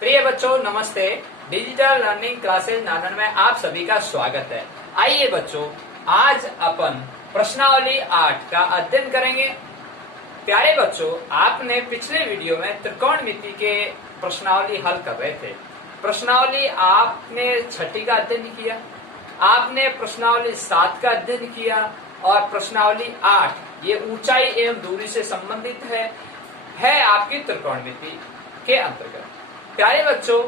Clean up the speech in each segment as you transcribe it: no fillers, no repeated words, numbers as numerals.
प्रिय बच्चों नमस्ते। डिजिटल लर्निंग क्लासेस नानन में आप सभी का स्वागत है। आइए बच्चों, आज अपन प्रश्नावली 8 का अध्ययन करेंगे। प्यारे बच्चों, आपने पिछले वीडियो में त्रिकोणमिति के प्रश्नावली हल कर रहे थे। प्रश्नावली आपने 6 का अध्ययन किया, आपने प्रश्नावली 7 का अध्ययन किया और प्रश्नावली 8 ये ऊंचाई एवं दूरी से संबंधित है आपकी त्रिकोणमिति के अंतर्गत। प्यारे बच्चों,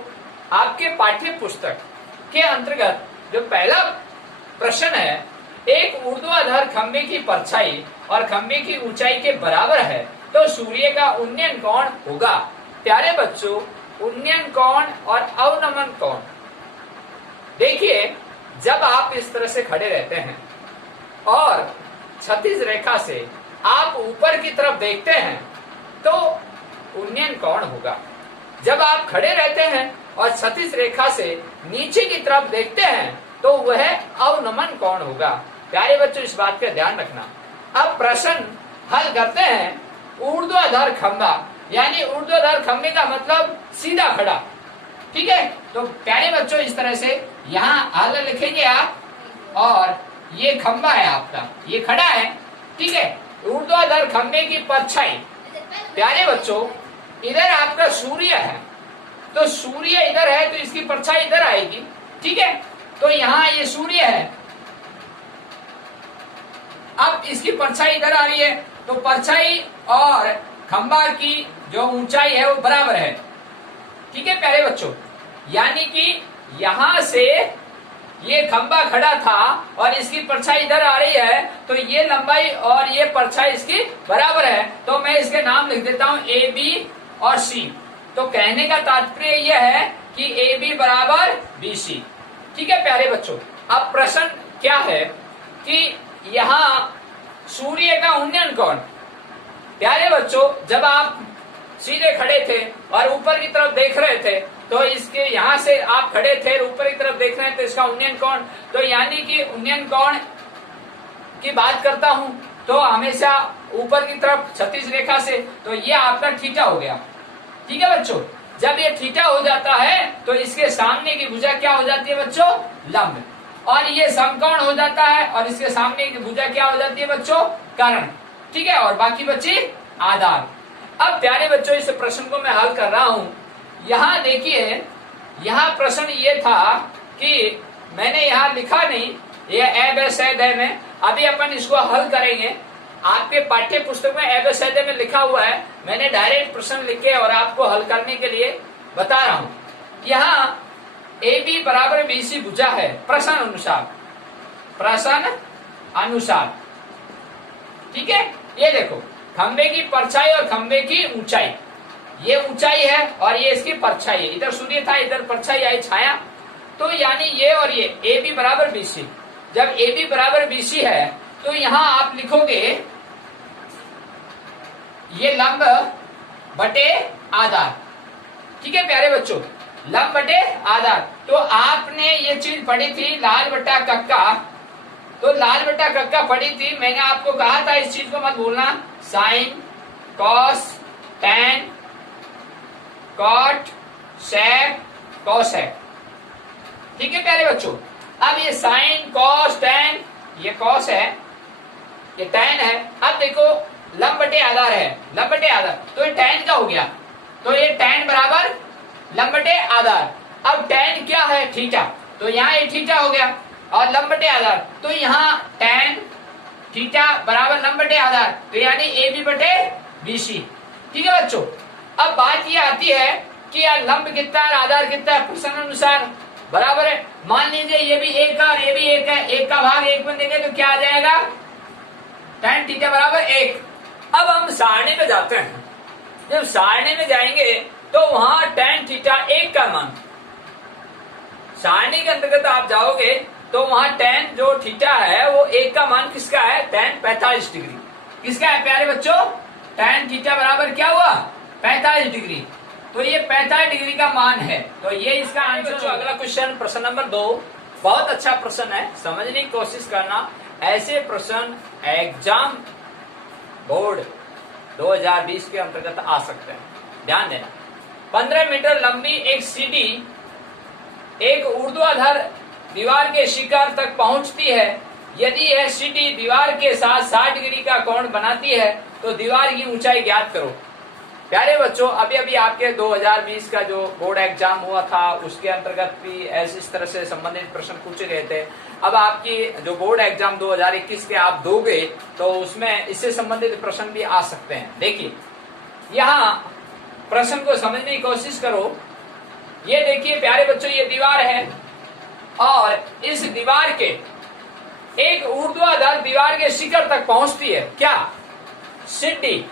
आपके पाठ्य पुस्तक के अंतर्गत जो पहला प्रश्न है, एक ऊर्ध्वाधर खंभे की परछाई और खंभे की ऊंचाई के बराबर है तो सूर्य का उन्नयन कोण होगा। प्यारे बच्चों, उन्नयन कोण और अवनमन कोण, देखिए जब आप इस तरह से खड़े रहते हैं और क्षैतिज रेखा से आप ऊपर की तरफ देखते हैं तो उन्नयन कोण होगा। जब आप खड़े रहते हैं और क्षैतिज रेखा से नीचे की तरफ देखते हैं तो वह अवनमन कोण होगा। प्यारे बच्चों, इस बात का ध्यान रखना। अब प्रश्न हल करते हैं। ऊर्ध्वाधर खंभा, यानी ऊर्ध्वाधर खंभे का मतलब सीधा खड़ा, ठीक है। तो प्यारे बच्चों, इस तरह से यहाँ हल लिखेंगे आप, और ये खंभा है आपका, ये खड़ा है, ठीक है। ऊर्ध्वाधर खंभे की परछाई, प्यारे बच्चों इधर आपका सूर्य है, तो सूर्य इधर है तो इसकी परछाई इधर आएगी, ठीक है। तो यहाँ ये सूर्य है, अब इसकी परछाई इधर आ रही है, तो परछाई और खंभा की जो ऊंचाई है वो बराबर है, ठीक है प्यारे बच्चों। यानी कि यहां से ये खंभा खड़ा था और इसकी परछाई इधर आ रही है, तो ये लंबाई और ये परछाई इसकी बराबर है। तो मैं इसके नाम लिख देता हूं ए बी और सी। तो कहने का तात्पर्य यह है कि ए बी बराबर बी सी, ठीक है प्यारे बच्चों। अब प्रश्न क्या है कि यहाँ सूर्य का उन्नयन कोण, प्यारे बच्चों जब आप सीधे खड़े थे और ऊपर की तरफ देख रहे थे तो इसके यहाँ से आप खड़े थे ऊपर की तरफ देख रहे थे, तो इसका उन्नयन कोण, तो यानी कि उन्नयन कोण की बात करता हूं तो हमेशा ऊपर की तरफ क्षैतिज रेखा से, तो ये आपका थीटा हो गया, ठीक है बच्चों। जब ये थीटा हो जाता है तो इसके सामने की भुजा क्या हो जाती है बच्चों, लंब, और ये समकोण हो जाता है, और इसके सामने की भुजा क्या हो जाती है बच्चों, कर्ण, ठीक है। और बाकी बच्चे आधार। अब प्यारे बच्चों, इस प्रश्न को मैं हल कर रहा हूं। यहाँ देखिए, यहाँ प्रश्न ये था कि मैंने यहाँ लिखा नहीं, ये ए में, अभी अपन इसको हल करेंगे। आपके पाठ्य पुस्तक में ए में लिखा हुआ है, मैंने डायरेक्ट प्रश्न लिखे और आपको हल करने के लिए बता रहा हूँ। यहाँ ए बी बराबर बी सी भुजा है प्रश्न अनुसार, ठीक है। ये देखो, खंबे की परछाई और खंबे की ऊंचाई, ये ऊंचाई है और ये इसकी परछाई है। इधर सूर्य था, इधर परछाई आई छाया, तो यानी ये और ये ए बी बराबर बी सी। जब ए बी बराबर बी सी है तो यहां आप लिखोगे ये लंब बटे आधार, ठीक है प्यारे बच्चों, लंब बटे आधार। तो आपने ये चीज पढ़ी थी लाल बटा कक्का, तो लाल बटा कक्का पढ़ी थी, मैंने आपको कहा था इस चीज को मत भूलना, sine cos tan cot sec cosec, ठीक है प्यारे बच्चों। अब ये साइन कॉस टैन, ये कॉस है, ये टैन है। अब देखो लंब बटे आधार है, लंब बटे आधार, तो ये टैन का हो गया, तो ये टैन बराबर लंब बटे आधार। अब टैन क्या है, थीटा, तो यहाँ ये थीटा हो गया, और लंब बटे आधार, तो यहाँ टैन थीटा बराबर लंब बटे आधार, तो यानी ए बी बटे बी सी, ठीक है बच्चों। अब बात ये आती है कि यार लंब कितना है, आधार कितना है, प्रश्न अनुसार बराबर है। मान लीजिए ये भी एक है और ये भी एक है, एक का भाग एक में देंगे तो क्या आ जाएगा, tan थीटा बराबर 1। अब हम सारणी में जाते हैं, जब सारणी में जाएंगे तो वहां tan थीटा 1 का मान, सारणी के अंतर्गत आप जाओगे तो वहां tan जो थीटा है वो 1 का मान किसका है, tan 45 डिग्री, किसका है प्यारे बच्चों, tan थीटा बराबर क्या हुआ, 45 डिग्री, तो ये 45 डिग्री का मान है, तो ये इसका आंसर। अगला क्वेश्चन, प्रश्न नंबर 2, बहुत अच्छा प्रश्न है, समझने की कोशिश करना। ऐसे प्रश्न एग्जाम बोर्ड 2020 के अंतर्गत आ सकते हैं, ध्यान देना। 15 मीटर लंबी एक सीढ़ी एक ऊर्ध्वाधर दीवार के शिखर तक पहुंचती है। यदि यह सीढ़ी दीवार के साथ 60 डिग्री का कोण बनाती है तो दीवार की ऊंचाई ज्ञात करो। प्यारे बच्चों, अभी अभी आपके 2020 का जो बोर्ड एग्जाम हुआ था उसके अंतर्गत भी इस तरह से संबंधित प्रश्न पूछे गए थे। अब आपकी जो बोर्ड एग्जाम 2021 के आप दोगे तो उसमें इससे संबंधित प्रश्न भी आ सकते हैं। देखिए, यहाँ प्रश्न को समझने की कोशिश करो। ये देखिए प्यारे बच्चों, ये दीवार है और इस दीवार के एक ऊर्ध्वाधर दीवार के शिखर तक पहुंचती है। क्या? सीढ़ी।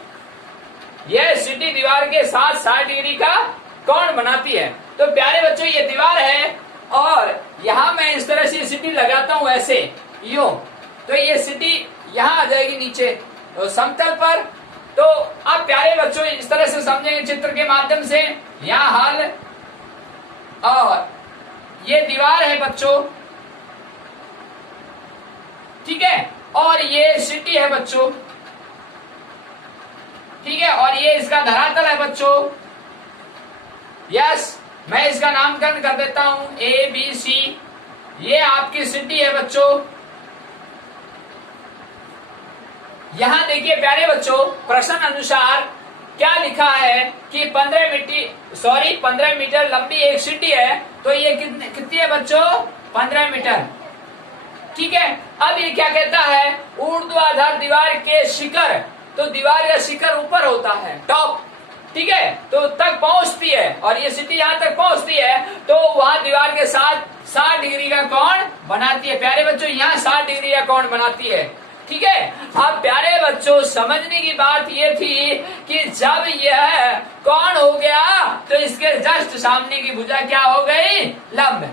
यह सीढ़ी दीवार के साथ 60 डिग्री का कोण बनाती है। तो प्यारे बच्चों, ये दीवार है और यहां मैं इस तरह से सीढ़ी लगाता हूं ऐसे यूं, तो ये सीढ़ी यहां आ जाएगी नीचे तो समतल पर। तो अब प्यारे बच्चों इस तरह से समझेंगे चित्र के माध्यम से। यहां हल और ये दीवार है बच्चों, ठीक है, और ये सीढ़ी है बच्चों, ठीक है, और ये इसका धरातल है बच्चों। यस, मैं इसका नामकरण कर देता हूं ABC। ये आपकी सीढ़ी है बच्चों। यहां देखिए प्यारे बच्चों, प्रश्न अनुसार क्या लिखा है कि 15 मीटर लंबी एक सीढ़ी है। तो ये कितनी है बच्चों? 15 मीटर, ठीक है। अब ये क्या कहता है? ऊर्ध्वाधर दीवार के शिखर, तो दीवार का शिखर ऊपर होता है, टॉप, ठीक है, तो तक पहुंचती है और ये सीढ़ी यहां तक पहुंचती है तो वहां दीवार के साथ 60 डिग्री का कोण बनाती है। प्यारे बच्चों, यहाँ 60 डिग्री का कोण बनाती है, ठीक है। अब प्यारे बच्चों, समझने की बात ये थी कि जब यह कोण हो गया तो इसके जस्ट सामने की भुजा क्या हो गई? लंब,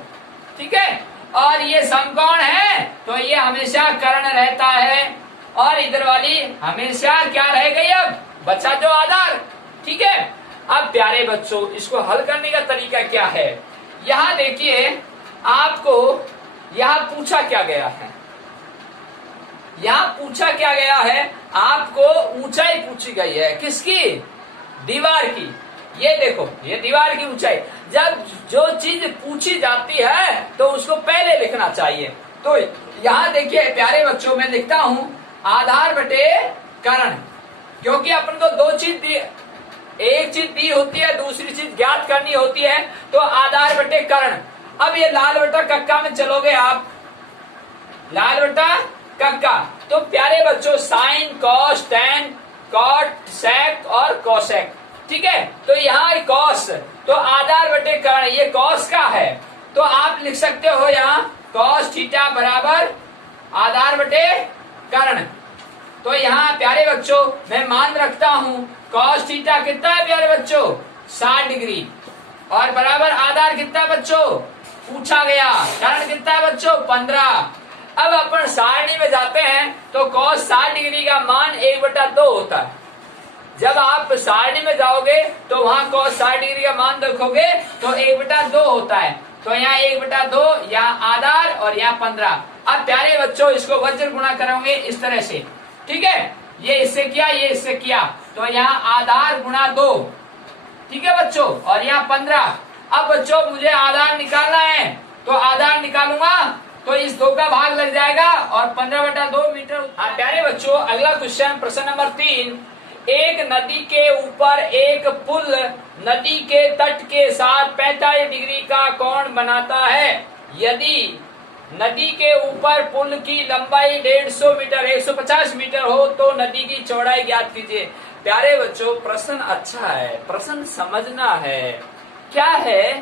ठीक है, और ये समकोण है तो ये हमेशा कर्ण रहता है और इधर वाली हमेशा क्या रह गई? अब बचा जो आधार, ठीक है। अब प्यारे बच्चों, इसको हल करने का तरीका क्या है? यहाँ देखिए, आपको यहाँ पूछा क्या गया है? यहाँ पूछा क्या गया है? आपको ऊंचाई पूछी गई है। किसकी? दीवार की। ये देखो, ये दीवार की ऊंचाई। जब जो चीज पूछी जाती है तो उसको पहले लिखना चाहिए। तो यहाँ देखिए प्यारे बच्चों, मैं लिखता हूं आधार बटे कर्ण, क्योंकि अपन को दो चीज दी, एक चीज दी होती है, दूसरी चीज ज्ञात करनी होती है, तो आधार बटे कर्ण। अब ये लाल बटा कक्का में चलोगे आप, लाल बटा कक्का, तो प्यारे बच्चों साइन, कॉस, टेन, कॉट, सेक और कोसेक, ठीक है। तो यहाँ कॉस, तो आधार बटे कर्ण, ये कॉस का है, तो आप लिख सकते हो यहाँ कॉस थीटा बराबर आधार बटे कर्ण। तो यहाँ प्यारे बच्चों मैं मान रखता हूँ कॉस थीटा कितना है प्यारे बच्चों? 60 डिग्री, और बराबर आधार कितना बच्चों? पूछा गया। कर्ण कितना है बच्चों? 15। अब अपन सारणी में जाते हैं तो कॉस 60 डिग्री का मान 1/2 होता है। जब आप सारणी में जाओगे तो वहां कॉस 60 डिग्री का मान देखोगे तो 1/2 होता है। तो यहाँ 1/2, यहाँ आधार और यहाँ 15। अब प्यारे बच्चों इसको वज्र गुणा करोगे इस तरह से, ठीक है, ये इससे किया, ये इससे किया, तो यहाँ आधार गुणा 2, ठीक है बच्चों, और यहाँ 15। अब बच्चों मुझे आधार निकालना है तो आधार निकालूंगा तो इस 2 का भाग लग जाएगा और 15/2 मीटर। हाँ प्यारे बच्चों, अगला क्वेश्चन, प्रश्न नंबर 3। एक नदी के ऊपर एक पुल नदी के तट के साथ 45 डिग्री का कोण बनाता है। यदि नदी के ऊपर पुल की लंबाई 150 मीटर 150 मीटर हो तो नदी की चौड़ाई ज्ञात कीजिए। प्यारे बच्चों, प्रश्न अच्छा है, प्रश्न समझना है। क्या है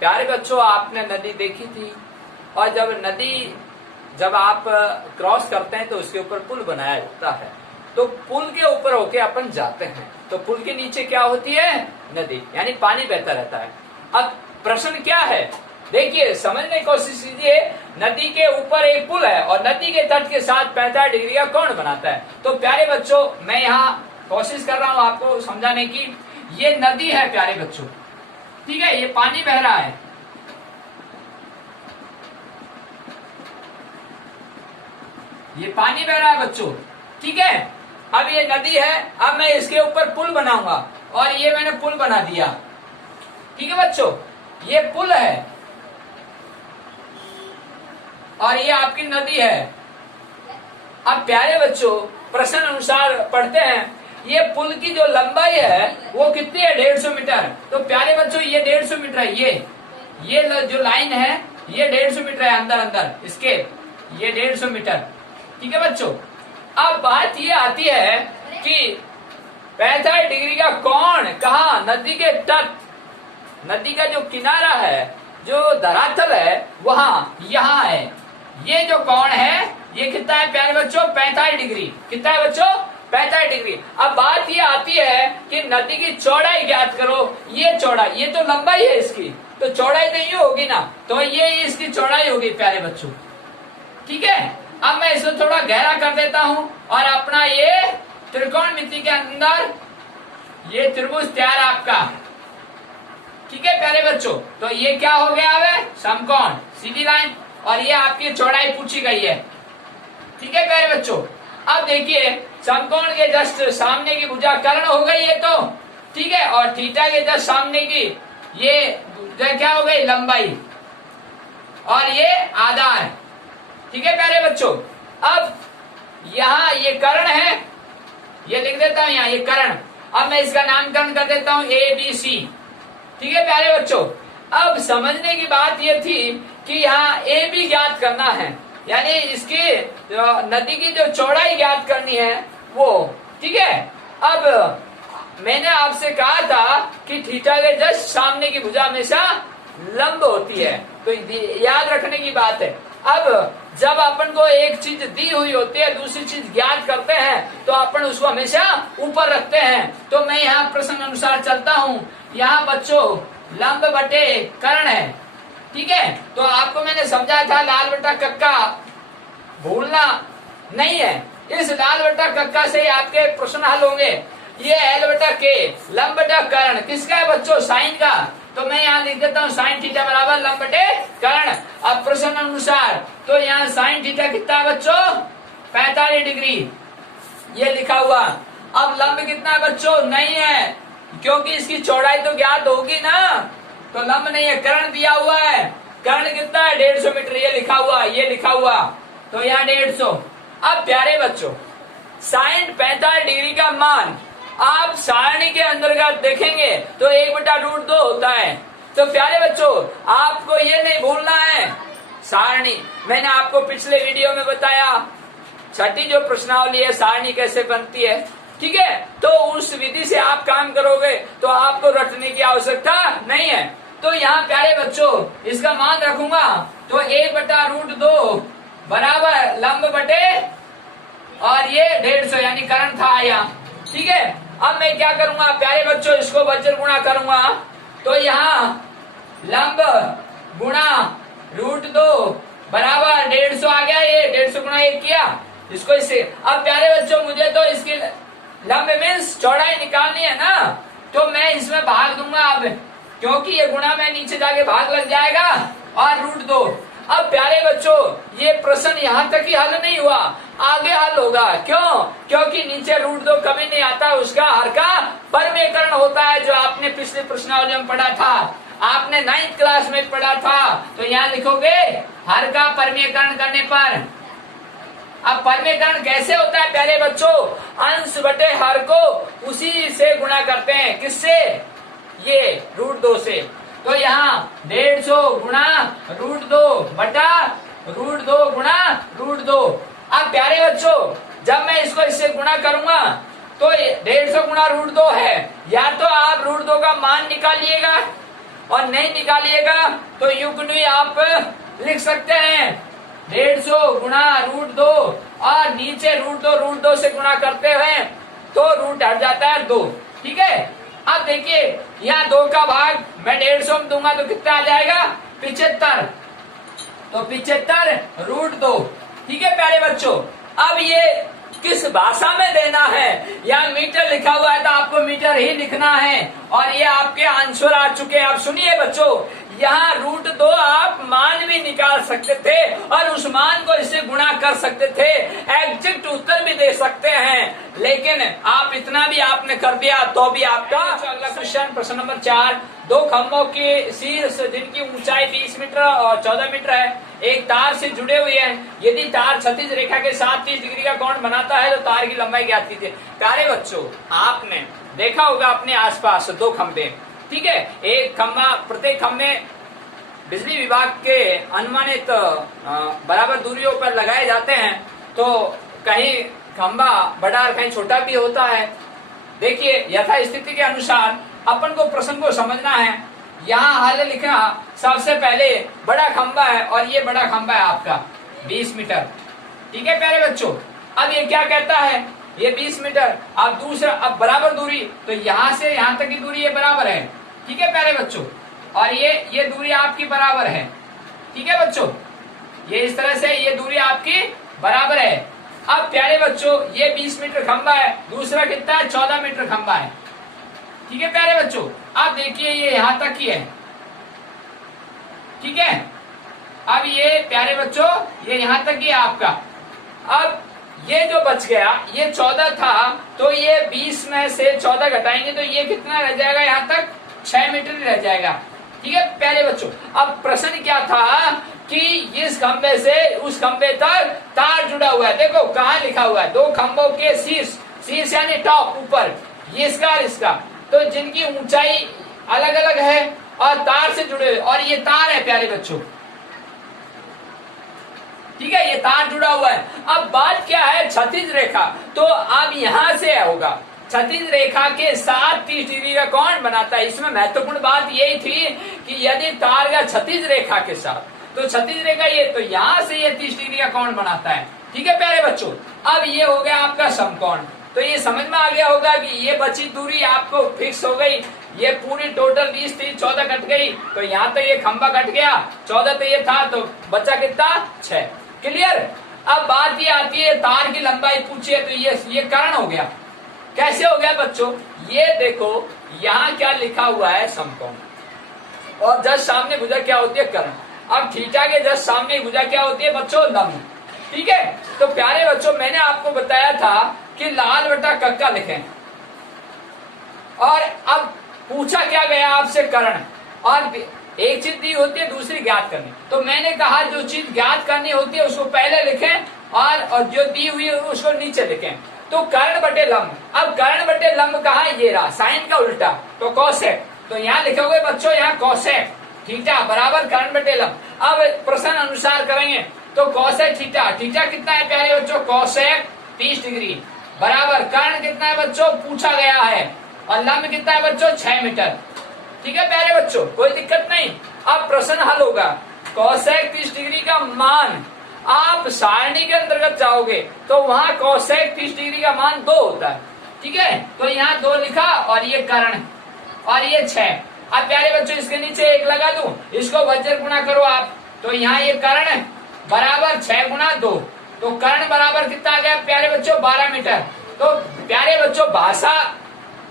प्यारे बच्चों, आपने नदी देखी थी और जब आप क्रॉस करते हैं तो उसके ऊपर पुल बनाया जाता है, तो पुल के ऊपर होके अपन जाते हैं तो पुल के नीचे क्या होती है? नदी, यानी पानी बहता रहता है। अब प्रश्न क्या है? देखिए समझने की कोशिश कीजिए। नदी के ऊपर एक पुल है और नदी के तट के साथ 45 डिग्री का कोण बनाता है। तो प्यारे बच्चों मैं यहाँ कोशिश कर रहा हूँ आपको समझाने की। ये नदी है प्यारे बच्चों, ठीक है, ये पानी बह रहा है, ये पानी बह रहा है बच्चों, ठीक है। अब ये नदी है, अब मैं इसके ऊपर पुल बनाऊंगा और ये मैंने पुल बना दिया, ठीक है बच्चों, ये पुल है और ये आपकी नदी है। अब प्यारे बच्चों प्रश्न अनुसार पढ़ते हैं, ये पुल की जो लंबाई है वो कितनी है? 150 मीटर। तो प्यारे बच्चों ये 150 मीटर है, ये जो लाइन है ये 150 मीटर है, अंदर अंदर इसके ये 150 मीटर। ठीक है बच्चों, अब बात ये आती है कि 45 डिग्री का कोण कहा? नदी के तट, नदी का जो किनारा है, जो धरातल है वहां यहाँ है। ये जो कोण है ये कितना है प्यारे बच्चों? 45 डिग्री। कितना है बच्चों? 45 डिग्री। अब बात ये आती है कि नदी की चौड़ाई ज्ञात करो। ये चौड़ाई, ये तो लंबाई है इसकी, तो चौड़ाई तो ये होगी ना, तो ये इसकी चौड़ाई होगी प्यारे बच्चों। ठीक है, अब मैं इसको थोड़ा गहरा कर देता हूं और अपना ये त्रिकोणमिति के अंदर ये त्रिभुज तैयार आपका। ठीक है प्यारे बच्चों, तो ये क्या हो गया? अब समकोण, सीधी लाइन, और ये आपकी चौड़ाई पूछी गई है। ठीक है प्यारे बच्चों, अब देखिए समकोण के जस्ट सामने की भुजा कर्ण हो गई है तो ठीक है, और थीटा के जस्ट सामने की ये क्या हो गई? लंबाई, और ये आधार। ठीक है प्यारे बच्चों, अब यहाँ ये कर्ण है, ये लिख देता हूं यहाँ, ये कर्ण। अब मैं इसका नामकरण कर देता हूं ABC। ठीक है प्यारे बच्चों, अब समझने की बात ये थी कि यहाँ AB ज्ञात करना है, यानी इसकी नदी की जो चौड़ाई ज्ञात करनी है वो। ठीक है, अब मैंने आपसे कहा था कि थीटा के जस्ट सामने की भुजा हमेशा लंब होती है, तो याद रखने की बात है। अब जब अपन को एक चीज दी हुई होती है, दूसरी चीज ज्ञात करते हैं, तो अपन उसको हमेशा ऊपर रखते हैं। तो मैं यहाँ प्रश्न अनुसार चलता हूँ। यहाँ बच्चों लंब बटे कर्ण है। ठीक है, तो आपको मैंने समझाया था लाल बटा कक्का भूलना नहीं है। इस लाल बटा कक्का से आपके प्रश्न हल होंगे। ये L बटा K लंब बटा कर्ण किसका है बच्चों? साइन का। तो मैं यहाँ लिख देता हूँ साइन थीटा बराबर लंब बटे कर्ण। अब प्रश्न अनुसार तो यहाँ साइन थीटा कितना है बच्चों? 45 डिग्री, ये लिखा हुआ। अब लंब कितना है बच्चों? नहीं है, क्योंकि इसकी चौड़ाई तो ज्ञात होगी ना, तो लंब नहीं है। कर्ण दिया हुआ है, कर्ण कितना है? 150 मीटर, ये लिखा हुआ, ये लिखा हुआ, तो यहाँ 150। अब प्यारे बच्चों साइन 45 डिग्री का मान आप सारणी के अंतर्गत देखेंगे तो 1/√2 होता है। तो प्यारे बच्चों आपको ये नहीं भूलना है सारणी। मैंने आपको पिछले वीडियो में बताया छठी जो प्रश्नावली है सारणी कैसे बनती है। ठीक है, तो उस विधि से आप काम करोगे तो आपको रटने की आवश्यकता नहीं है। तो यहाँ प्यारे बच्चों इसका मान रखूंगा तो 1/√2 बराबर लंब बटे और ये 150 यानी कर्ण था यहाँ। ठीक है, अब मैं क्या करूंगा प्यारे बच्चों, इसको वज्र गुणा करूंगा तो यहाँ लंब गुणा √2 बराबर 150 आ गया। ये 150 गुणा 1 किया इसको इससे। अब प्यारे बच्चों मुझे तो इसकी लंब मीन्स चौड़ाई निकालनी है ना, तो मैं इसमें भाग दूंगा अब, क्योंकि ये गुणा में नीचे जाके भाग लग जाएगा और √2। अब प्यारे बच्चों ये प्रश्न यहाँ तक ही हल नहीं हुआ, आगे हल होगा। क्यों? क्योंकि नीचे √2 कभी नहीं आता, उसका हर का परमेकरण होता है, जो आपने पिछले प्रश्नावली में पढ़ा था, आपने 9th क्लास में पढ़ा था। तो यहाँ लिखोगे हर का परमेकरण करने पर। अब परमेकरण कैसे होता है प्यारे बच्चों? अंश बटे हर को उसी से गुणा करते हैं। किससे? ये √2 से। तो यहाँ 150 गुणा √2 बटा √2 गुणा √2। अब प्यारे बच्चों जब मैं इसको इससे गुणा करूंगा तो 150 गुणा √2 है, या तो आप √2 का मान निकालिएगा और नहीं निकालिएगा तो युग्म आप लिख सकते हैं 150 गुणा √2 और नीचे √2 से गुणा करते हैं तो रूट हट जाता है 2। ठीक है, अब देखिए यहाँ 2 का भाग मैं 150 में दूंगा तो कितना आ जाएगा? 75। तो 75 √2। ठीक है प्यारे बच्चों, अब ये किस भाषा में देना है? यहाँ मीटर लिखा हुआ है तो आपको मीटर ही लिखना है। और ये आपके आंसर आ चुके हैं। अब सुनिए बच्चों, यहाँ √2 आप मान भी निकाल सकते थे और उस मान को इससे गुणा कर सकते थे, एग्जैक्ट उत्तर भी दे सकते हैं, लेकिन आप इतना भी आपने कर दिया तो भी आपका। अगला क्वेश्चन, प्रश्न नंबर 4। दो खंभों के शीर्ष जिनकी ऊंचाई 20 मीटर और 14 मीटर है, एक तार से जुड़े हुए हैं। यदि तार क्षैतिज रेखा के साथ 30 डिग्री का कोण बनाता है तो तार की लंबाई ज्ञात कीजिए। प्यारे बच्चों, आपने देखा होगा अपने आसपास दो खंभे, ठीक है, एक खंभा, प्रत्येक खंभे बिजली विभाग के अनुमानित बराबर दूरियों पर लगाए जाते हैं। तो कहीं खंभा बड़ा और कहीं छोटा भी होता है। देखिए, यथा स्थिति के अनुसार अपन को प्रश्न को समझना है। यहाँ हल लिखना, सबसे पहले बड़ा खंभा है और ये बड़ा खंभा है आपका 20 मीटर, ठीक है प्यारे बच्चों। अब ये क्या कहता है, ये 20 मीटर, अब दूसरा, अब बराबर दूरी, तो यहाँ से यहाँ तक की दूरी ये बराबर है, ठीक है प्यारे बच्चों, और ये दूरी आपकी बराबर है, ठीक है बच्चों, ये इस तरह से ये दूरी आपकी बराबर है। अब प्यारे बच्चों, ये 20 मीटर खंभा है, दूसरा कितना है, 14 मीटर खंभा है, ठीक है प्यारे बच्चों। अब देखिए ये यहां तक ही है, ठीक है। अब ये प्यारे बच्चों, ये यहां तक ही है आपका। अब ये जो बच गया, ये 14 था, तो ये 20 में से 14 घटाएंगे तो ये कितना रह जाएगा, यहाँ तक 6 मीटर रह जाएगा, ठीक है प्यारे बच्चों। अब प्रश्न क्या था कि इस खंबे से उस खंबे तक तार जुड़ा हुआ है। देखो कहाँ लिखा हुआ है, दो खंभों के शीर्ष यानी टॉप, ऊपर, ये इसका और इसका, तो जिनकी ऊंचाई अलग अलग है और तार से जुड़े हुए, और ये तार है प्यारे बच्चों, ठीक है, ये तार जुड़ा हुआ है। अब बात क्या है, क्षैतिज रेखा, तो अब यहां से होगा, क्षैतिज रेखा के साथ 30 डिग्री का कोण बनाता है। इसमें महत्वपूर्ण बात यही थी कि यदि तार का क्षैतिज रेखा के साथ, तो क्षैतिज रेखा ये, तो यहां से ये 30 डिग्री का कोण बनाता है, ठीक है प्यारे बच्चों। अब ये हो गया आपका समकोण, तो ये समझ में आ गया होगा कि ये बची दूरी आपको फिक्स हो गई, ये पूरी टोटल 20 थी, 14 कट गई, तो यहाँ तो ये खंबा कट गया, 14 तो ये था, तो बचा कितना, 6। क्लियर। अब बात ये आती है, तार की लंबाई पूछी है, तो ये कर्ण हो गया। कैसे हो गया बच्चों, ये देखो यहाँ क्या लिखा हुआ है, समकोण, और जस्ट सामने भुजा क्या होती है, कर्ण। अब थीटा के जस्ट सामने भुजा क्या होती है बच्चों, लंब, ठीक है। तो प्यारे बच्चों, मैंने आपको बताया था कि लाल बटा कक्का लिखें, और अब पूछा क्या गया आपसे, कर्ण, और एक चीज दी होती है, दूसरी ज्ञात करनी। तो मैंने कहा जो चीज ज्ञात करनी होती है उसको पहले लिखें, और जो दी हुई है उसको नीचे लिखें। तो कर्ण बटे लंब, अब कर्ण बटे लंब कहा, ये रहा, साइन का उल्टा, तो कौसेक, तो यहाँ लिखोगे बच्चों, यहाँ कौसेक थीटा बराबर कर्ण बटे लंब। अब प्रश्न अनुसार करेंगे, तो कौसेक थीटा, थीटा कितना है प्यारे बच्चों, कौसेक 30 डिग्री बराबर कर्ण कितना है बच्चों, पूछा गया है, और लंब कितना है बच्चों, 6 मीटर, ठीक है प्यारे बच्चों, कोई दिक्कत नहीं। अब प्रश्न हल होगा, कौसेक 30 डिग्री का मान, आप सारणी के अंतर्गत जाओगे तो वहां कौसेक 30 डिग्री का मान 2 होता है, ठीक है, तो यहाँ 2 लिखा, और ये कर्ण, और ये 6। अब प्यारे बच्चों, इसके नीचे 1 लगा दूं, इसको वज्र गुणा करो आप, तो यहाँ ये कर्ण बराबर 6 गुणा 2, तो कर्ण बराबर कितना आ गया प्यारे बच्चों, 12 मीटर। तो प्यारे बच्चों, भाषा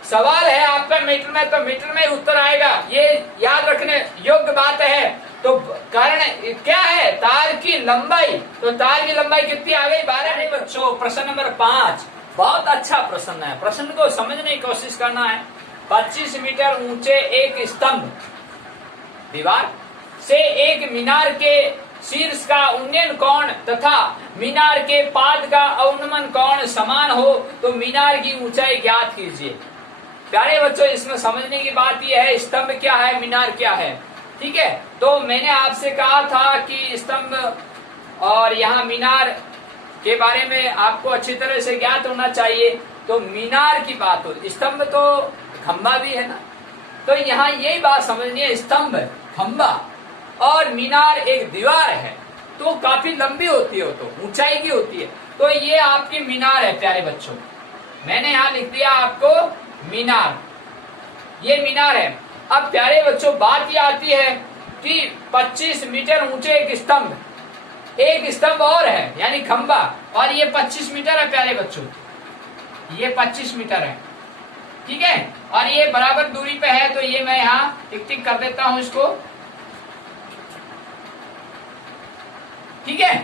सवाल है आपका मीटर में, तो मीटर में उत्तर आएगा, ये याद रखने योग्य बात है। तो कर्ण क्या है, तार की लंबाई, तो तार की लंबाई कितनी आ गई, 12 बच्चों। प्रश्न नंबर 5 बहुत अच्छा प्रश्न है, प्रश्न को समझने की कोशिश करना है। 25 मीटर ऊंचे एक स्तंभ दीवार से एक मीनार के शीर्ष का उन्नयन कोण तथा मीनार के पाद का अवनमन कोण समान हो तो मीनार की ऊंचाई ज्ञात कीजिए। प्यारे बच्चों, इसमें समझने की बात यह है, स्तंभ क्या है, मीनार क्या है, ठीक है। तो मैंने आपसे कहा था कि स्तंभ और यहाँ मीनार के बारे में आपको अच्छी तरह से ज्ञात होना चाहिए। तो मीनार की बात हो, स्तंभ तो खंबा भी है ना, तो यहाँ यही बात समझनी है, स्तंभ खंबा और मीनार एक दीवार है, तो काफी लंबी होती है, तो ऊंचाई की होती है, तो ये आपकी मीनार है प्यारे बच्चों। मैंने यहाँ लिख दिया आपको मीनार, ये मीनार है। अब प्यारे बच्चों, बात ये आती है कि 25 मीटर ऊंचे एक स्तंभ और है, यानी खंबा, और ये 25 मीटर है प्यारे बच्चों, ये 25 मीटर है, ठीक है, और ये बराबर दूरी पे है, तो ये मैं यहाँ टिक टिक कर देता हूं इसको, ठीक है।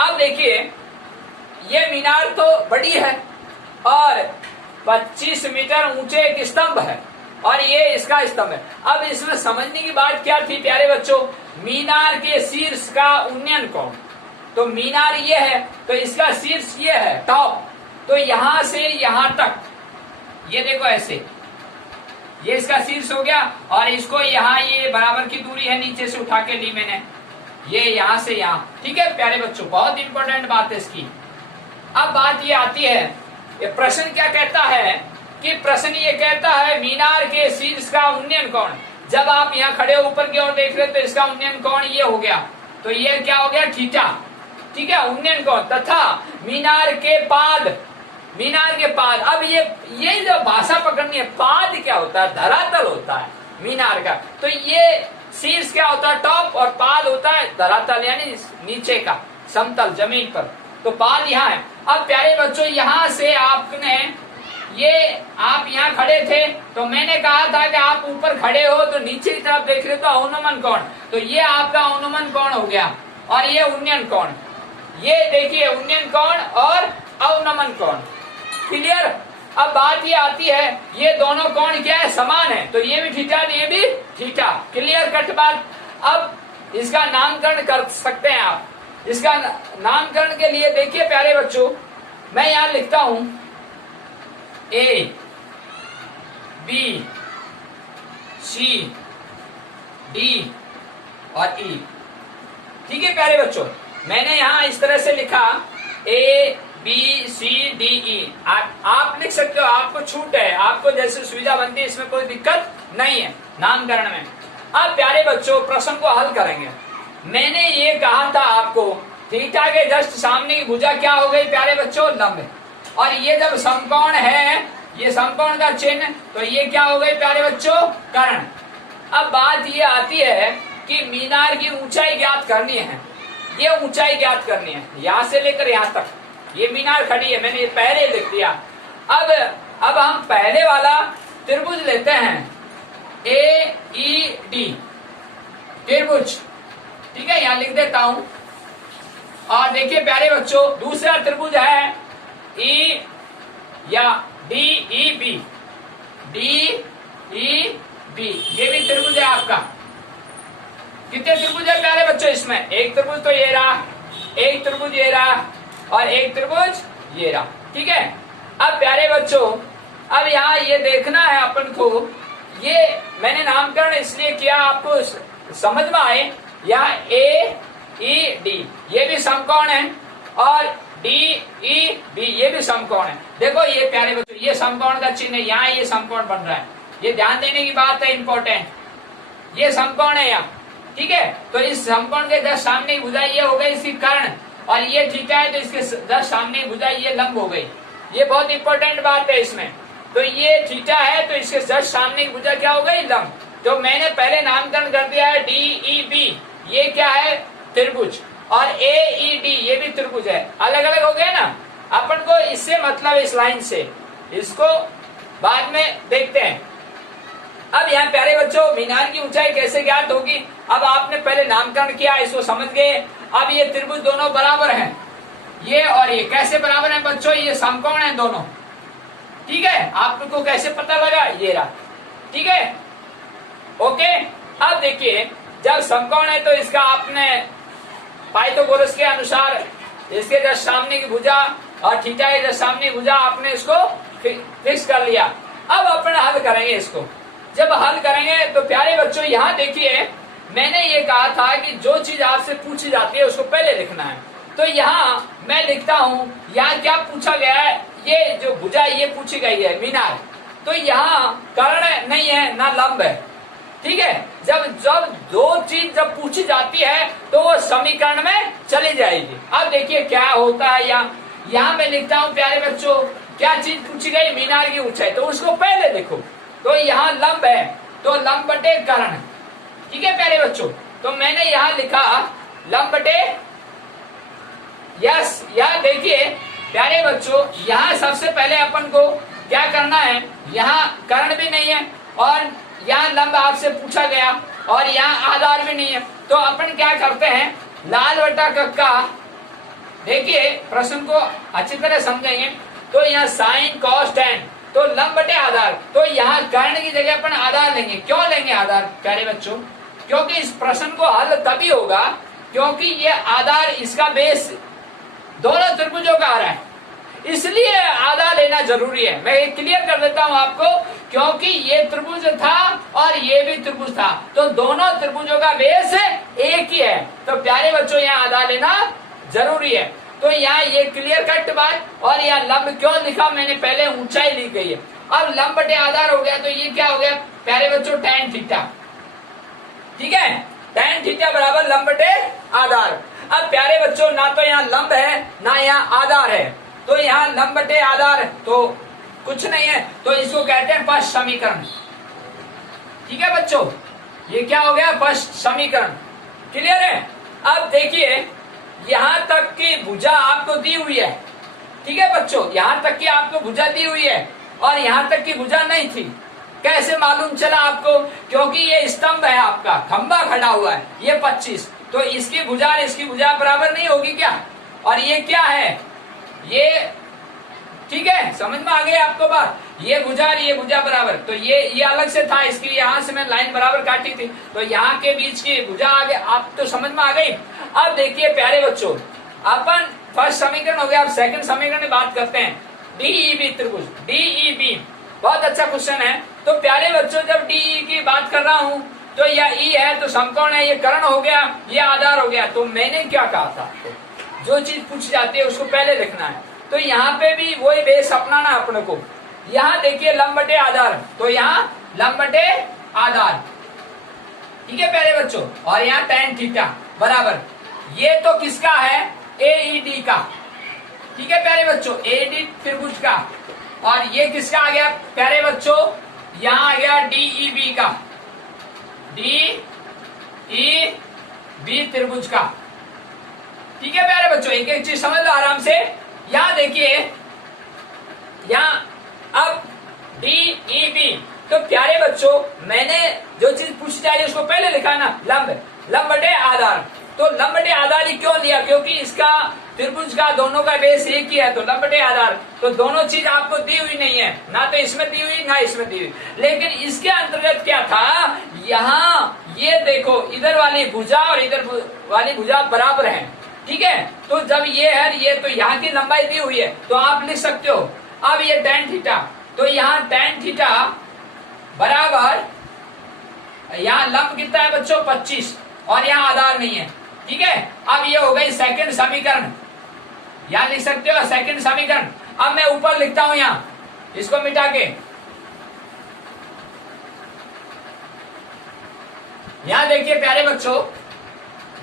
अब देखिए ये मीनार तो बड़ी है और 25 मीटर ऊंचे एक स्तंभ है और ये इसका स्तंभ है। अब इसमें समझने की बात क्या थी प्यारे बच्चों, मीनार के शीर्ष का उन्नयन कोण। तो मीनार ये है तो इसका शीर्ष ये है टॉप, तो यहां से यहां तक ये देखो ऐसे, ये इसका शीर्ष हो गया और इसको यहाँ ये बराबर की दूरी है नीचे से उठा के ली मैंने, ये यहां से यहां। ठीक है प्यारे बच्चों, बहुत इंपॉर्टेंट बात है इसकी। अब बात ये आती है, ये प्रश्न क्या कहता है कि प्रश्न ये कहता है मीनार के शीर्ष का उन्नयन कोण। जब आप यहाँ खड़े ऊपर की ओर देख रहे हो तो इसका उन्नयन कोण ये हो गया, तो ये क्या हो गया थीटा। ठीक है, उन्नयन कोण तथा मीनार के पाद, मीनार के पाद। अब ये जो भाषा पकड़नी है, पाद क्या होता है, धरातल होता है मीनार का। तो ये शीर्ष क्या होता है टॉप और पाद होता है धरातल यानी नीचे का समतल जमीन पर। तो पाद यहाँ है। अब प्यारे बच्चों यहाँ से आपने ये आप यहाँ खड़े थे तो मैंने कहा था कि आप ऊपर खड़े हो तो नीचे की तरफ देख रहे हो तो अवनमन कोण, तो ये आपका अवनमन कोण हो गया और ये उन्नयन कोण। ये देखिए उन्नयन कोण और अवनमन कोण, क्लियर। अब बात ये आती है ये दोनों कोण क्या है, समान है, तो ये भी थीटा ये भी थीटा, क्लियर कट बात। अब इसका नामकरण कर सकते हैं आप। इसका नामकरण के लिए देखिए प्यारे बच्चों, मैं यहां लिखता हूं ए बी सी डी और ई। ठीक है प्यारे बच्चों, मैंने यहां इस तरह से लिखा A B C D E. आप लिख सकते हो, आपको छूट है, आपको जैसे सुविधा बनती है, इसमें कोई दिक्कत नहीं है नामकरण में। अब प्यारे बच्चों प्रश्न को हल करेंगे। मैंने ये कहा था आपको थीटा के जस्ट सामने की भुजा क्या हो गई प्यारे बच्चों, लंब। और ये जब समकोण है, ये समकोण का चिन्ह, तो ये क्या हो गई प्यारे बच्चों, कर्ण। अब बात ये आती है कि मीनार की ऊंचाई ज्ञात करनी है। ये ऊंचाई ज्ञात करनी है यहां से लेकर यहां तक। ये मीनार खड़ी है, मैंने ये पहले लिख दिया। अब हम पहले वाला त्रिभुज लेते हैं, ए ई डी त्रिभुज। ठीक है, यहां लिख देता हूं। और देखिए प्यारे बच्चों दूसरा त्रिभुज है ई या D E B, D E B, ये भी त्रिभुज है आपका। कितने त्रिभुज है प्यारे बच्चों इसमें, एक त्रिभुज तो ये रहा, एक त्रिभुज ये रहा और एक त्रिभुज ये रहा। ठीक है। अब प्यारे बच्चों अब यहाँ ये देखना है अपन को, ये मैंने नामकरण इसलिए किया आपको समझ में आए। यहाँ ए ई डी ये भी समकोण है और डी ई बी ये भी समकोण है। देखो ये प्यारे बच्चों ये समकोण का चिन्ह है, यहाँ ये समकोण बन रहा है, ये ध्यान देने की बात है इंपॉर्टेंट। ये समकोण है यहाँ, ठीक है। तो इस समकोण के जस्ट सामने की भुजा ये हो गई इसकी कर्ण, और ये थीटा है तो इसके जस्ट सामने की भुजा ये लंब हो गई। ये बहुत इंपॉर्टेंट बात है इसमें। तो ये थीटा है तो इसके जस्ट सामने की भुजा क्या हो गई, लंब। तो मैंने पहले नामकरण कर दिया है डी ई बी, ये क्या है त्रिभुज, और ए ई डी ये भी त्रिभुज है। अलग अलग हो गया ना, अपन को इससे मतलब इस लाइन से, इसको बाद में देखते हैं। अब यहाँ प्यारे बच्चों मीनार की ऊंचाई कैसे ज्ञात होगी, अब आपने पहले नामकरण किया इसको समझ गए। अब ये त्रिभुज दोनों बराबर हैं, ये और ये कैसे बराबर हैं बच्चों, ये समकोण हैं दोनों। ठीक है, आपको कैसे पता लगा, ये रहा। ठीक है, ओके। अब देखिए जब समकोण है तो इसका आपने पाइथागोरस के अनुसार इसके जस्ट सामने की भुजा और थीटा के जस्ट सामने की भुजा आपने इसको फिक्स कर लिया। अब अपन हल करेंगे इसको। जब हल करेंगे तो प्यारे बच्चों यहाँ देखिए मैंने ये कहा था कि जो चीज आपसे पूछी जाती है उसको पहले लिखना है। तो यहाँ मैं लिखता हूँ, यहाँ क्या पूछा गया है, ये जो भुजा ये पूछी गई है मीनार, तो यहाँ कर्ण नहीं है ना लंब है। ठीक है, जब दो चीज जब पूछी जाती है तो वो समीकरण में चली जाएगी। अब देखिए क्या होता है, यहाँ मैं लिखता हूँ प्यारे बच्चों क्या चीज पूछी गई, मीनार की ऊंचाई, तो उसको पहले लिखो। तो यहाँ लंब है तो लंब बटे कर्ण। ठीक है प्यारे बच्चों, तो मैंने यहाँ लिखा लंब बटे यस। यहाँ देखिए प्यारे बच्चों यहाँ सबसे पहले अपन को क्या करना है, यहाँ कर्ण भी नहीं है और यहाँ लंब आपसे पूछा गया और यहाँ आधार भी नहीं है। तो अपन क्या करते हैं, लाल बटा कक्का, देखिए प्रश्न को अच्छी तरह समझेंगे तो यहाँ साइन कॉस टेन, तो लंब बटे आधार, तो यहाँ कर्ण की जगह अपन आधार लेंगे। क्यों लेंगे आधार प्यारे बच्चों? क्योंकि इस प्रश्न को हल तभी होगा क्योंकि ये आधार, इसका बेस दोनों त्रिभुजों का आ रहा है, इसलिए आधार लेना जरूरी है। मैं क्लियर कर देता हूं आपको, क्योंकि ये त्रिभुज था और ये भी त्रिभुज था, तो दोनों त्रिभुजों का बेस एक ही है, तो प्यारे बच्चों यहाँ आधार लेना जरूरी है। तो यहाँ ये क्लियर कट बात, और यहाँ लंब क्यों लिखा मैंने, पहले ऊंचाई ली गई है। अब लंब बटे आधार हो गया, तो ये क्या हो गया प्यारे बच्चों, tan थीटा। ठीक है, tan थीटा बराबर लंब बटे आधार। अब प्यारे बच्चों ना तो यहाँ लंब है ना यहाँ आधार है, तो यहाँ लंब बटे आधार तो कुछ नहीं है, तो इसको कहते हैं फर्स्ट समीकरण। ठीक है बच्चों, ये क्या हो गया, फर्स्ट समीकरण। क्लियर है? अब देखिए यहां तक की भुजा आपको दी हुई है। ठीक है बच्चों, यहां तक की आपको भुजा दी हुई है और यहां तक की भुजा नहीं थी। कैसे मालूम चला आपको? क्योंकि ये स्तंभ है, आपका खंबा खड़ा हुआ है, ये 25, तो इसकी भुजा और इसकी भुजा बराबर नहीं होगी क्या? और ये क्या है, ये ठीक है, समझ में आ गई आपको बात? ये भुजा और ये भुजा बराबर, तो ये अलग से था, इसकी यहाँ से मैं लाइन बराबर काटी थी, तो यहाँ के बीच की भुजा आ गई, आप तो समझ में आ गई। अब देखिए प्यारे बच्चों, अपन फर्स्ट समीकरण हो गया, अब सेकंड समीकरण में बात करते हैं। डीईबी त्रिभुज, डीईबी बहुत अच्छा क्वेश्चन है। तो प्यारे बच्चों जब डीई की बात कर रहा हूं तो यह ई है तो समकोण है, ये कर्ण हो गया, ये आधार हो गया। तो मैंने क्या कहा था आपको, जो चीज पूछ जाती है उसको पहले लिखना है। तो यहाँ पे भी वही बेस अपनाना अपने को। यहाँ देखिए लंब बटे आधार, तो यहाँ लंब बटे आधार। ठीक है प्यारे बच्चों, और यहाँ tan थीटा बराबर, ये तो किसका है, एईडी का। ठीक है प्यारे बच्चों, एडी त्रिभुज का, और ये किसका आ गया प्यारे बच्चों, यहाँ आ गया डीईबी का, डीईबी त्रिभुज का। ठीक है प्यारे बच्चों, एक एक चीज समझ लो आराम से। यहाँ देखिए, यहाँ अब डीईबी, तो प्यारे बच्चों मैंने जो चीज पूछी जा रही है उसको पहले लिखा ना, लंब बटे आधार। तो लंब बटे आधार ही क्यों लिया, क्योंकि इसका त्रिभुज का दोनों का बेस एक ही है, तो लंब बटे आधार। तो दोनों चीज आपको दी हुई नहीं है, ना तो इसमें दी हुई ना इसमें दी हुई, लेकिन इसके अंतर्गत क्या था, यहाँ ये देखो इधर वाली भुजा और इधर वाली भुजा बराबर है। ठीक है, तो जब ये है ये, तो यहाँ की लंबाई दी हुई है, तो आप लिख सकते हो। अब ये tan थीटा, तो यहाँ tan थीटा बराबर, यहाँ लंब कितना है बच्चों 25, और यहाँ आधार नहीं है। ठीक है, अब ये हो गई सेकंड समीकरण, यहाँ लिख सकते हो सेकंड समीकरण। अब मैं ऊपर लिखता हूं, यहाँ इसको मिटा के, यहाँ देखिए प्यारे बच्चों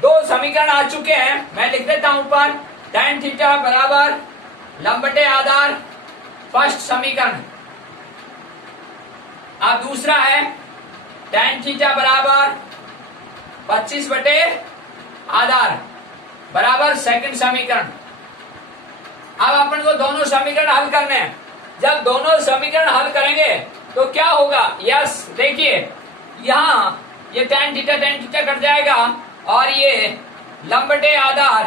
दो समीकरण आ चुके हैं, मैं लिख देता हूं ऊपर, tan थीटा बराबर लंब बटे आधार, फर्स्ट समीकरण। अब दूसरा है tan थीटा बराबर 25 बटे आधार बराबर सेकंड समीकरण। अब अपन को दोनों समीकरण हल करने हैं। जब दोनों समीकरण हल करेंगे तो क्या होगा, यस देखिए यहाँ ये tan थीटा कट जाएगा, और ये लंब बटे आधार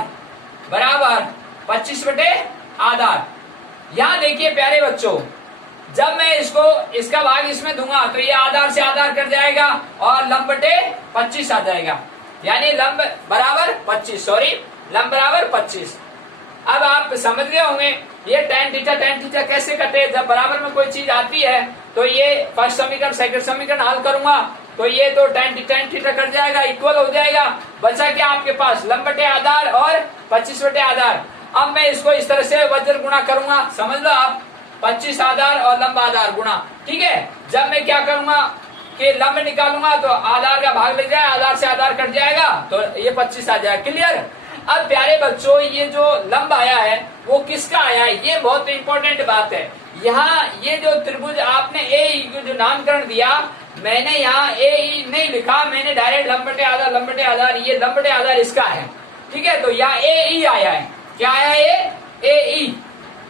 बराबर 25 बटे आधार। यहाँ देखिए प्यारे बच्चों, जब मैं इसका भाग इसमें दूंगा तो ये आधार से आधार कट जाएगा और लंब बटे 25 आ जाएगा, यानी लंब बराबर 25, लंब बराबर 25। अब आप समझ गए होंगे ये tan थीटा कैसे कटे, जब बराबर में कोई चीज आती है तो ये फर्स्ट समीकरण सेकंड समीकरण हल करूंगा तो ये तो tan थीटा कट जाएगा, इक्वल हो जाएगा, बचा क्या आपके पास लंब बटे आधार और 25 बटे आधार। अब मैं इसको इस तरह से वज्र गुणा करूंगा, समझ लो आप, 25 आधार और लंब आधार गुणा। ठीक है, जब मैं क्या करूंगा कि लंब निकालूंगा तो आधार का भाग लग जाए, आधार से आधार कट जाएगा तो ये 25 आ जाएगा। क्लियर? अब प्यारे बच्चों ये जो लंब आया है वो किसका आया है, ये बहुत इंपॉर्टेंट बात है। यहाँ ये जो त्रिभुज आपने ए को जो नामकरण दिया, मैंने यहाँ ए नहीं लिखा, मैंने डायरेक्ट लंब बटे आधार, ये लंब बटे आधार इसका है। ठीक है, तो यहाँ ए आया है, क्या आया है, ए।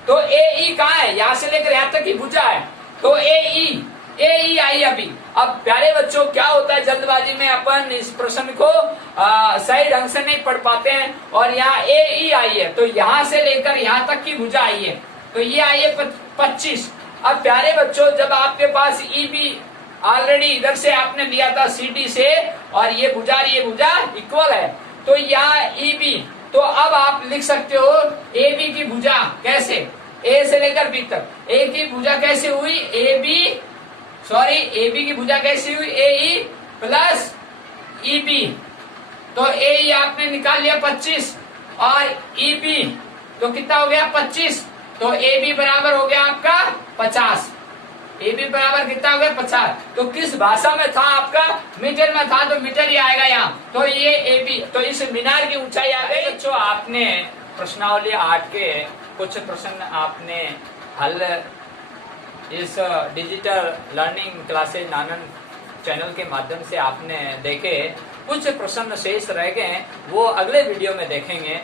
तो ए कहाँ है, यहाँ से लेकर यहाँ तक की भुजा है, तो ए आई बी। अब प्यारे बच्चों क्या होता है, जल्दबाजी में अपन इस प्रश्न को सही ढंग से नहीं पढ़ पाते हैं, और यहाँ ए ई आई है, तो यहाँ से लेकर यहाँ तक की भुजा आई है, तो ये आई है 25। अब प्यारे बच्चों जब आपके पास ई बी ऑलरेडी इधर से आपने लिया था सी डी से, और ये भुजा इक्वल है, तो यहाँ ई बी, तो अब आप लिख सकते हो ए बी की भुजा कैसे, ए से लेकर बी तक, ए की भुजा कैसे हुई, ए बी की भुजा कैसे हुई, ए ई प्लस ई बी, तो ए ई आपने निकाल लिया 25, और ई बी तो कितना हो गया 25, तो ए बी बराबर हो गया आपका 50, ए बी बराबर कितना हो गया 50। तो किस भाषा में था आपका, मीटर में था, तो मीटर ही आएगा यहाँ, तो ये ए बी, तो इस मीनार की ऊंचाई आ गई। बच्चों आपने प्रश्नावली 8 के कुछ प्रश्न आपने हल इस डिजिटल लर्निंग क्लासेज नानन चैनल के माध्यम से आपने देखे, कुछ प्रश्न शेष रह गए, वो अगले वीडियो में देखेंगे।